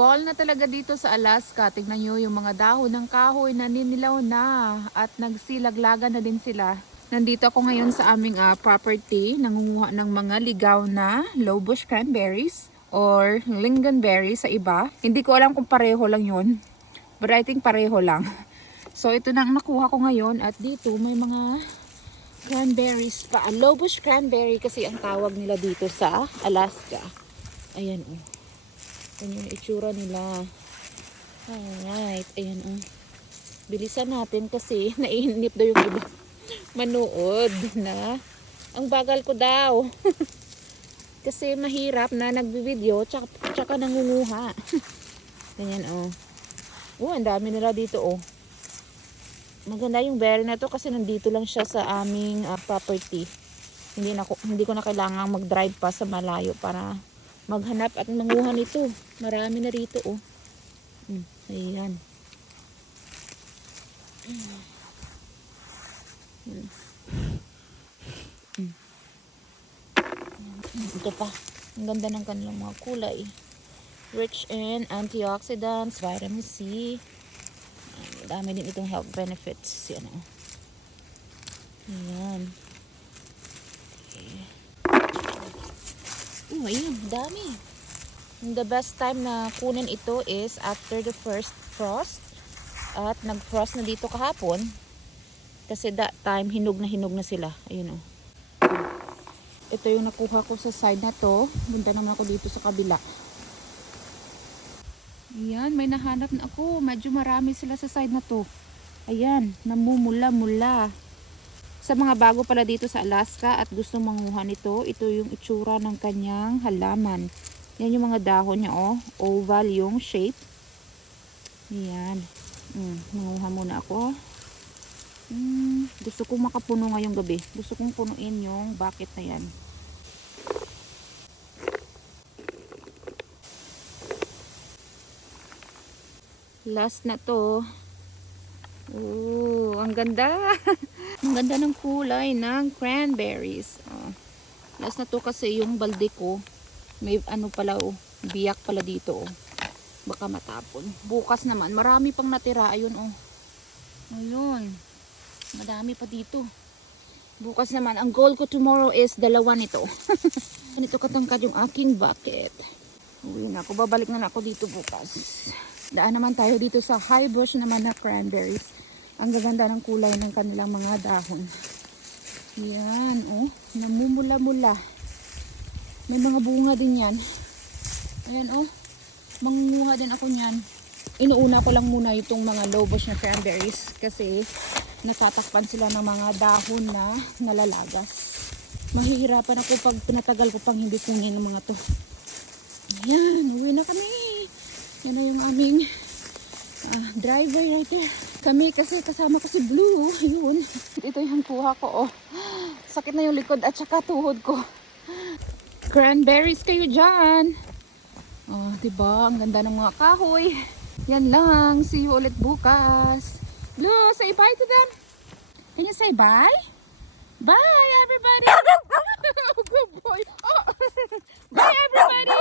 Fall na talaga dito sa Alaska. Tignan nyo yung mga dahon ng kahoy na ninilaw na at nagsilaglagan na din sila. Nandito ako ngayon sa aming property. Nangunguha ng mga ligaw na low bush cranberries or lingonberry sa iba. Hindi ko alam kung pareho lang yun. But I think pareho lang. So ito na ang nakuha ko ngayon. At dito may mga cranberries pa. Low bush cranberry kasi ang tawag nila dito sa Alaska. Ayan o. Yan yung itsura nila. Alright. Ayan o. Bilisan natin kasi naiinip daw yung iba manood na. Ang bagal ko daw. Kasi mahirap na nagbi-video tsaka nangunguha. Ganyan o. Ang dami nila dito o. Maganda yung berry na to kasi nandito lang siya sa aming property. Hindi ko na kailangang mag-drive pa sa malayo para maghanap at manguha nito. Marami na rito oh. Ayan. Ito pa. Ang ganda ng kanilang mga kulay. Rich in antioxidants, vitamin C. Dami din itong health benefits. Yan o. Ayan. Okay. Ayun. Dami. The best time na kunin ito is after the first frost. At nag-frost na dito kahapon. Kasi that time, hinog na sila. Ayun o. Ito yung nakuha ko sa side na to. Punta naman ako dito sa kabila. Ayan, may nahanap na ako. Medyo marami sila sa side na to. Ayan, namumula-mula. Sa mga bago pala dito sa Alaska at gusto manguha nito, ito yung itsura ng kanyang halaman. Yan yung mga dahon niya, oh. Oval yung shape. Ayan. Manguha muna ako. Gusto kong makapuno ngayong gabi. Gusto kong punuin yung bucket na yan. Last na to. Ang ganda. Ang ganda ng kulay ng cranberries. Last na to kasi yung balde ko. May ano pala biyak pala dito Baka matapon. Bukas naman. Marami pang natira. Ayun Ayun. Madami pa dito. Bukas naman. Ang goal ko tomorrow is dalawa nito. Ganito katangkad yung aking bucket. Uwi na ako. Babalik na ako dito bukas. Daan naman tayo dito sa high bush naman na cranberries. Ang gaganda ng kulay ng kanilang mga dahon. Yan, namumula-mula. May mga bunga din yan. Ayan, mangunguha din ako niyan. Inuuna ko lang muna itong mga low bush na cranberries kasi natatakpan sila ng mga dahon na nalalagas. Mahihirapan ako pag pinatagal ko pang hindi kunin ng mga to. Ayan, uwi na kami. Yan na yung aming driver right there. Kami kasi kasama ko si Blue. Ayun. Ito yung kuha ko. Sakit na yung likod at saka tuhod ko. Cranberries kayo dyan. Diba? Ang ganda ng mga kahoy. Yan lang. See you ulit bukas. Blue, say bye to them. Can you say bye? Bye everybody. Good boy. Bye everybody.